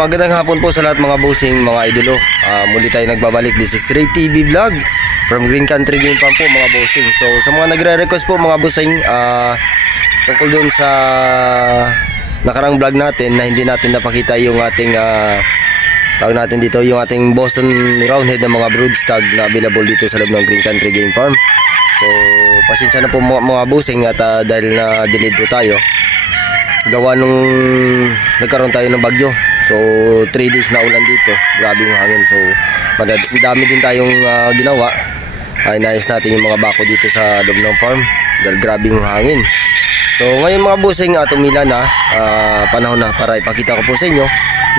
magandang hapon po sa lahat mga bossing, mga idolo. Muli tayo nagbabalik. This is Ray TV Vlog from Green Country Game Farm po mga bossing. So sa mga nagre-request po mga bossing, tungkol doon sa nakarang vlog natin na hindi natin napakita yung ating tawag natin dito, yung ating Boston Roundhead na mga broodstag na available dito sa loob ng Green Country Game Farm. So pasensya na po mga bossing at dahil na delayed po tayo gawa nung nagkaroon tayo ng bagyo. So 3 days na ulan dito, grabe yung hangin. So madami din tayong ginawa. Inayos natin yung mga bako dito sa loob ng farm dahil grabe yung hangin. So ngayon mga bossing, tumila na, panahon na para ipakita ko po sa inyo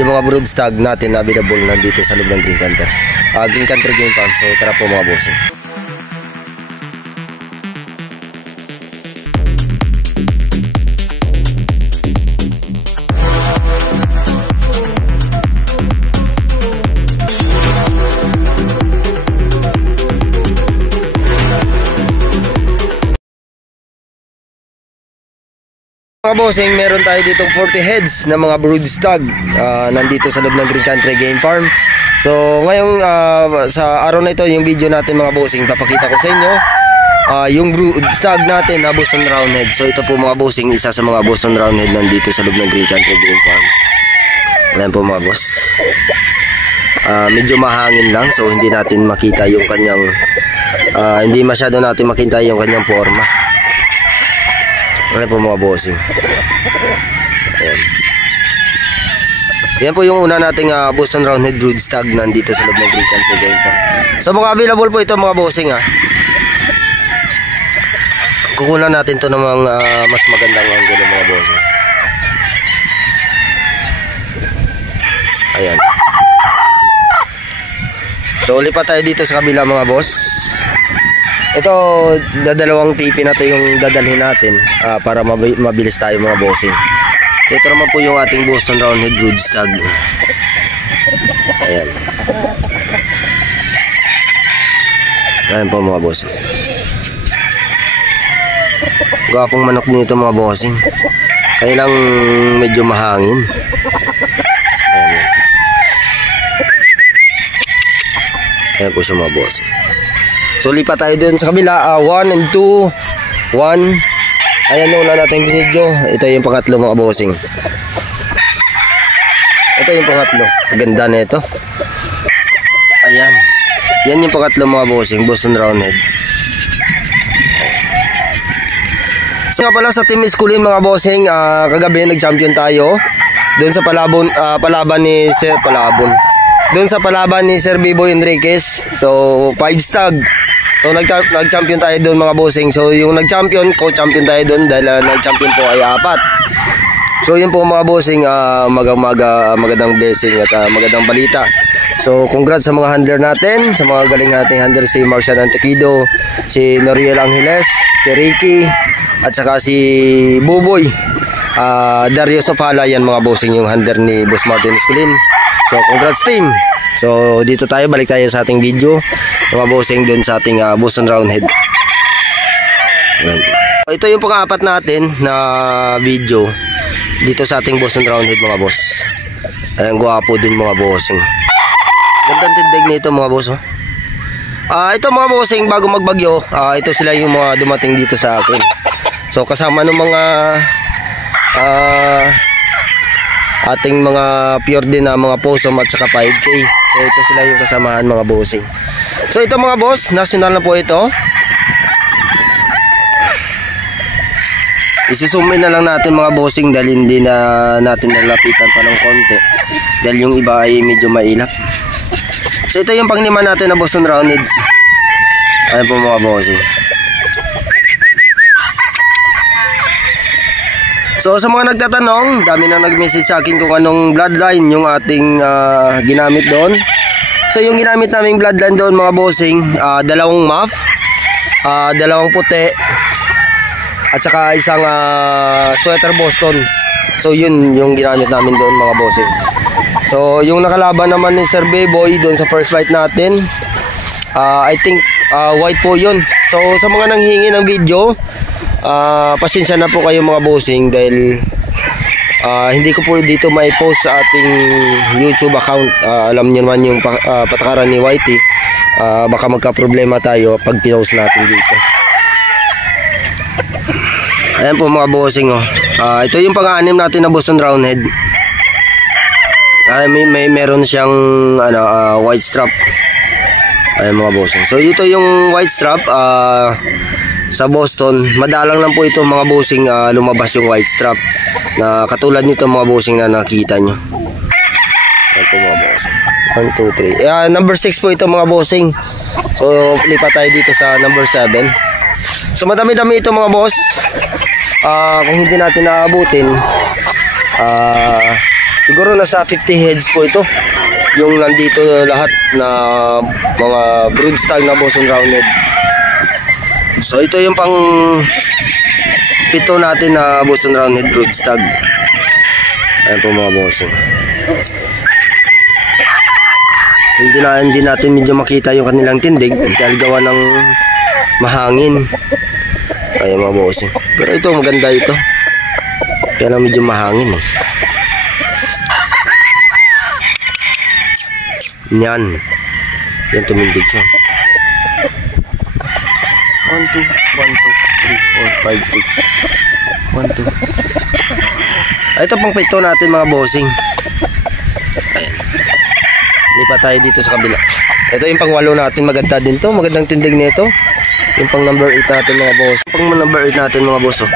yung mga broodstag natin na available nandito sa loob ng Green Country Game Farm. So tara po mga bossing. Mga bossing, meron tayo ditong 40 heads na mga broodstag nandito sa loob ng Green Country Game Farm. So ngayong sa araw na ito, yung video natin mga bossing, papakita ko sa inyo yung broodstag natin na Boston Roundhead. So ito po mga bossing, isa sa mga Boston Roundhead nandito sa loob ng Green Country Game Farm. Ayan po mga boss, medyo mahangin lang, so hindi natin makita yung kanyang hindi masyado natin makita yung kanyang forma. Ayan po mga bossing. Ayan. Yan po yung una nating Boston Roundhead broodstag nandito sa loob ng Green Country Game Farm. So mga available po ito mga bossing kukunan natin to ng mga mas magandang angulo mga bossing. Ayan. So ulit pa tayo dito sa kabila mga boss. Ito, dadalawang tipi na to yung dadalhin natin para mabilis tayo mga bossing. So ito naman po yung ating Boston Roundhead broodstag. Ayan. Ayan po mga bossing. Gwapong manok nito mga bossing. Kaya lang medyo mahangin. Ayan. Ayan po siya mga bossing. So lipat tayo dun sa kabila, 1 and 2, 1. Ayan yung una natin video. Ito yung pangatlo mga bossing. Ito yung pangatlo. Ganda na ito. Ayan. Yan yung pangatlo mga bossing, Boston Roundhead. So nga pala sa Team Iskulin mga bossing, kagabi nag-champion tayo doon sa palaban ni Sir Biboy Enriquez. So 5 stag. So nag-champion tayo doon mga bossing. So yung nag-champion, co-champion tayo doon dahil nag-champion po ay 4. So yun po mga bossing, magandang blessing at magandang balita. So congrats sa mga handler natin, sa mga galing nating handler, si Marcian Antequido, si Noriel Angeles, si Ricky, at saka si Buboy, Dario Sofala. Yan mga bossing yung handler ni Boss Martin Esculin. So congrats team. So dito tayo, balik tayo sa ating video mga bossing dun sa ating Boston Roundhead. Ito yung pang-apat natin na video dito sa ating Boston Roundhead mga boss. Ayan, gwapo din mga bossing. Gandang tindig nito mga boss. Ito mga bossing, bago magbagyo, ito sila yung mga dumating dito sa akin. So kasama ng mga ating mga pure din na mga possum at saka 5K. So ito sila yung kasamahan mga bossing. So ito mga boss, national na po ito. Isi-zoom in na lang natin mga bossing dahil hindi na natin nalapitan pa ng konti dahil yung iba ay medyo mailap. So ito yung panglima natin na Boston Roundheads. Ayan po mga bossing. So sa mga nagtatanong, dami na nag-message sa akin kung anong bloodline yung ating ginamit doon. So yung ginamit naming bloodline doon mga bossing, dalawang muff, dalawang puti, at saka isang sweater Boston. So yun yung ginamit namin doon mga bossing. So yung nakalaban naman ni Sir Biboy doon sa first fight natin, I think white po yun. So sa mga nanghihingi ng video, pasensya na po kayo mga bossing dahil Hindi ko po dito may post sa ating YouTube account. Alam niyo naman yung patakaran ni Whitey. Baka magka-problema tayo pag pinost natin dito. Ayan po mga bossing, oh. Ito yung pang-anim natin na Boston Roundhead. Meron siyang white strap. Ayan mga bossing. So ito yung white strap sa Boston. Madalang lang po ito mga bossing lumabas yung white strap. Na katulad nito mga bossing na nakita nyo. Ayan po mga bossing. 1, 2, 3. Number 6 po ito mga bossing. So lipat tayo dito sa number 7. So madami-dami ito mga boss. Kung hindi natin naabutin, siguro nasa 50 heads po ito. Yung nandito lahat na mga broodstag na Boston Roundhead. So ito yung pang 7 natin na Boston Roundhead broodstag. Ayan po mga bossing. So hindi natin medyo makita yung kanilang tindig dahil gawa ng mahangin. Ayan mga bossing. Pero ito maganda ito. Kaya lang medyo mahangin eh. Yan. Yan tumindig siya. 1, 2, 1, 2, 3, 4, 5, 6. 1, 2. Ito pang 7 natin mga bossing. Ayan. Lipat tayo dito sa kabila. Ito yung pang 8 natin. Maganda din to. Magandang tindig nito. Yung pang number 8 natin mga boss. Pang number 8 natin mga boss, oh.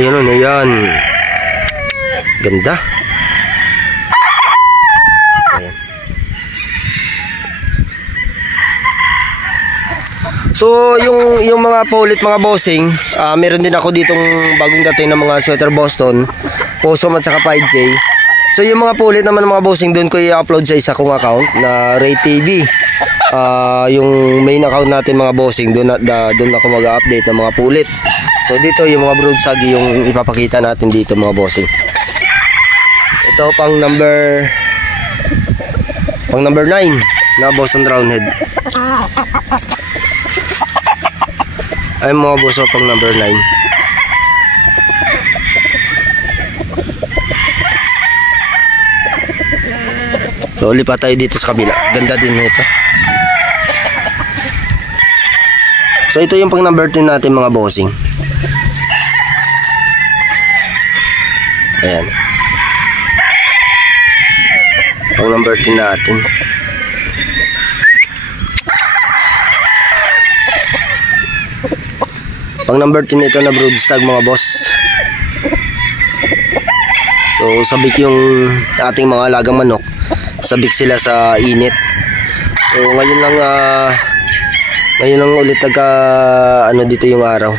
Ayan, oh, ayan. Ganda. Ayan. So yung mga paulit mga bossing, meron din ako ditong bagong dating ng mga sweater Boston, Possum at saka 5K. So yung mga paulit naman mga bossing, doon ko i-upload sa isa kong account na Ray TV. Yung main account natin mga bossing, doon ako mag-update ng mga pulit. So dito yung mga broadsag yung ipapakita natin dito mga bossing. Ito pang number 9 na Boston Roundhead. Ay mga boss, pang number 9. So lipat tayo dito sa kabila. Ganda din nito. So ito yung pang number 10 natin mga bossing. Ayan. Pang number 10 natin. Pang number 10 ito na broodstag mga boss. So sabik yung ating mga alagang manok. Sabik sila sa init. So ngayon lang ulit nagka dito yung araw.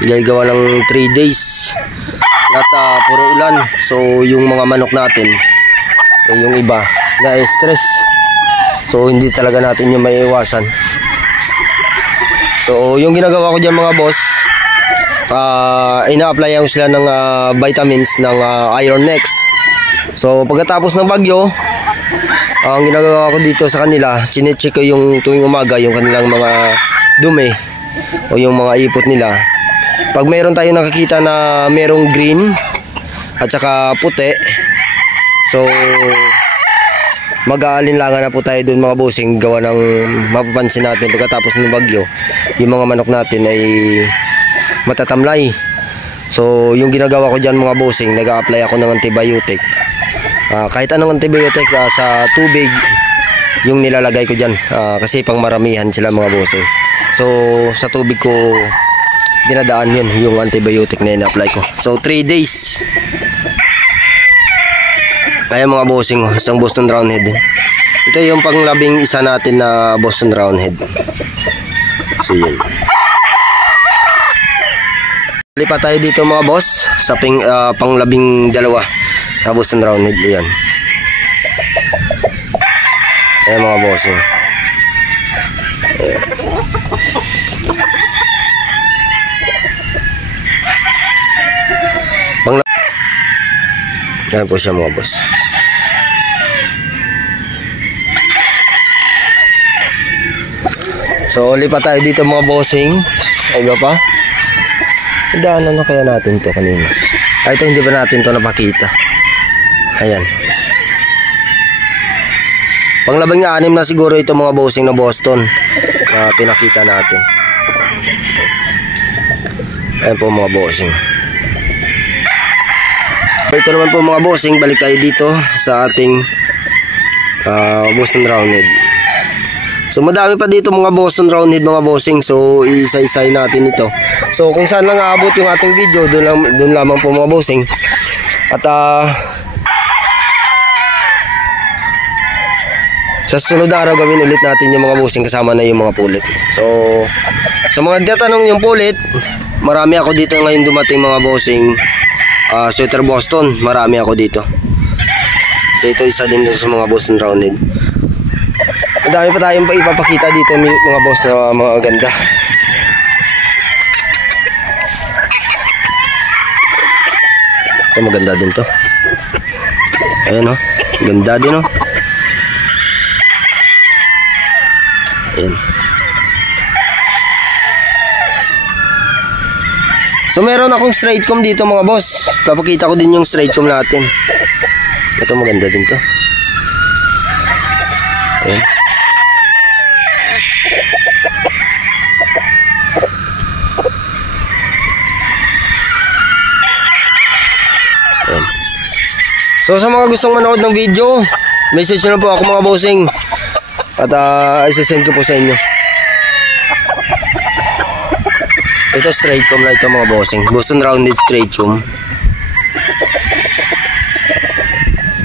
Gawa ng 3 days. At puro ulan. So yung mga manok natin, yung iba na-stress. So hindi talaga natin yung maiiwasan. So yung ginagawa ko dyan mga boss, ina-applyan ko sila ng vitamins ng Iron Nex. So pagkatapos ng bagyo, ang ginagawa ko dito sa kanila, chinecheck ko yung tuwing umaga yung kanilang mga dumi o yung mga ipot nila. Pag mayroon tayong nakikita na mayroong green at saka puti, so mag-aalinlangan na po tayo dun mga bossing. Gawa ng mapapansin natin pagkatapos ng bagyo, yung mga manok natin ay matatamlay. So yung ginagawa ko dyan mga bossing, nag-a-apply ako ng antibiotic. Kahit anong antibiotic sa tubig yung nilalagay ko dyan, kasi pang maramihan sila mga bossing. So sa tubig ko dinadaan yun, yung antibiotic na ina-apply ko. So 3 days. Kaya mga bossing, isang Boston Roundhead. Ito yung pang 11 natin na Boston Roundhead. So yun. Lipat tayo dito mga boss sa pang 12 na Boston Roundhead. Ayan. Ayan mga bossing. Ayan. Ayan po siya mga boss. So lipat tayo dito mga bossing. Ay ba pa? Daanan na kaya natin ito kanina. Ito hindi pa natin to napakita. Ayan. Panglabang nga 6 na siguro ito mga bossing na Boston na pinakita natin. Ayan po mga bossing. Ito naman po mga bossing, balik tayo dito sa ating Boston Roundhead. So madami pa dito mga Boston Roundhead mga bossing. So isa-isay natin ito. So kung saan lang aabot yung ating video, doon lamang po mga bossing. At sa susunod na araw gawin ulit natin yung mga bossing kasama na yung mga pulit. So sa mga nagtatanong yung pulit, marami ako dito ngayon dumating mga bossing. Sweater Boston, marami ako dito. So ito isa din dito sa mga Boston Roundhead. Madami pa tayong ipapakita dito mga boss na mga ganda. Ito maganda din to. Ayan o, ganda din o. Ayan. So meron akong straight comb dito mga boss. Papakita ko din yung straight comb natin. Ito maganda din to. Ayan. Ayan. So sa mga gustong manood ng video, message nyo na po ako mga bossing. At isasend ko po sa inyo. Ito straight comb na ito mga bossing. Boston Roundhead straight comb.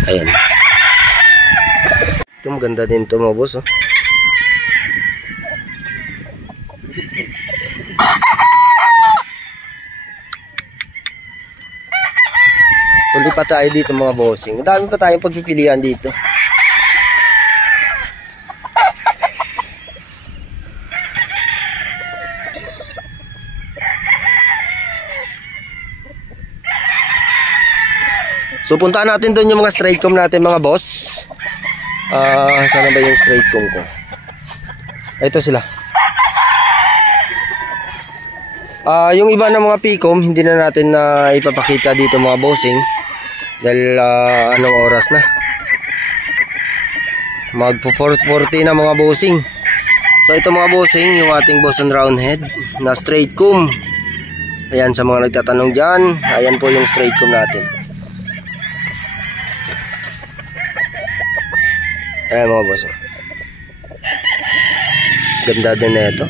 Ayan. Ito maganda din ito mga boss. Oh. So lipat tayo dito mga bossing. Madami pa tayong pagpipilian dito. So puntaan natin doon yung mga straight comb natin mga boss. Sana ba yung straight comb ko? Ito sila. Yung iba ng mga P-comb hindi na natin na ipapakita dito mga bossing. Dahil anong oras na? Magpo 4:40 na mga bossing. So ito mga bossing, yung ating Boston Roundhead na straight comb. Ayan sa mga nagtatanong dyan. Ayan po yung straight comb natin. Ayan mga boss. Ganda din na ito.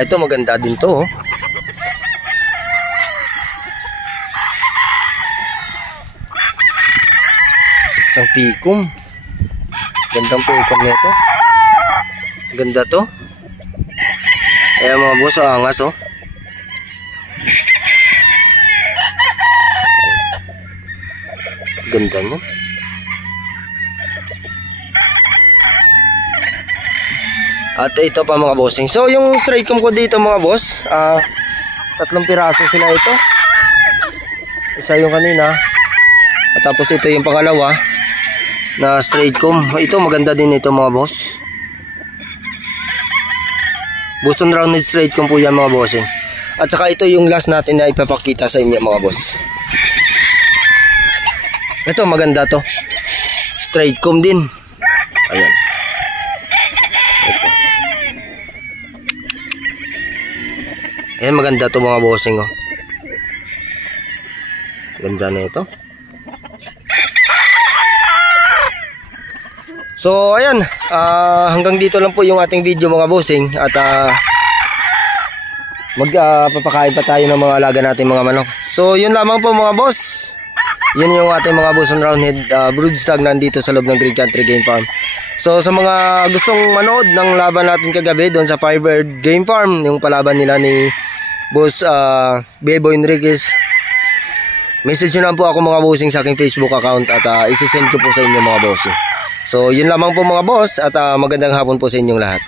Ito maganda din to. Oh. Isang pikom. Gandang pikom na ito. Ganda to. Ayan mga boss, angas oh. Ganda niyan. At ito pa mga bossing. So yung straight comb ko dito mga boss, 3 piraso sila ito. Isa yung kanina. At tapos ito yung pangalawa na straight comb. Ito maganda din ito mga boss. Boston Roundhead straight comb po yan mga bossing. At saka ito yung last natin na ipapakita sa inyo mga boss. Ito maganda to. Straight comb din. Ayan. Ito. Ayan maganda to mga bossing oh. Ganda na ito. So ayan, hanggang dito lang po yung ating video mga bossing. At magpapakain pa tayo ng mga alaga natin mga manok. So yun lamang po mga boss. Yun yung ating mga Boston Roundhead broodstag nandito sa loob ng Green Country Game Farm. So sa mga gustong manood ng laban natin kagabi doon sa Firebird Game Farm, yung palaban nila ni Boss Bebo Enriquez, message nyo lang po ako mga bossing sa aking Facebook account at isisend ko po sa inyo mga bossing. So yun lamang po mga boss at magandang hapon po sa inyong lahat.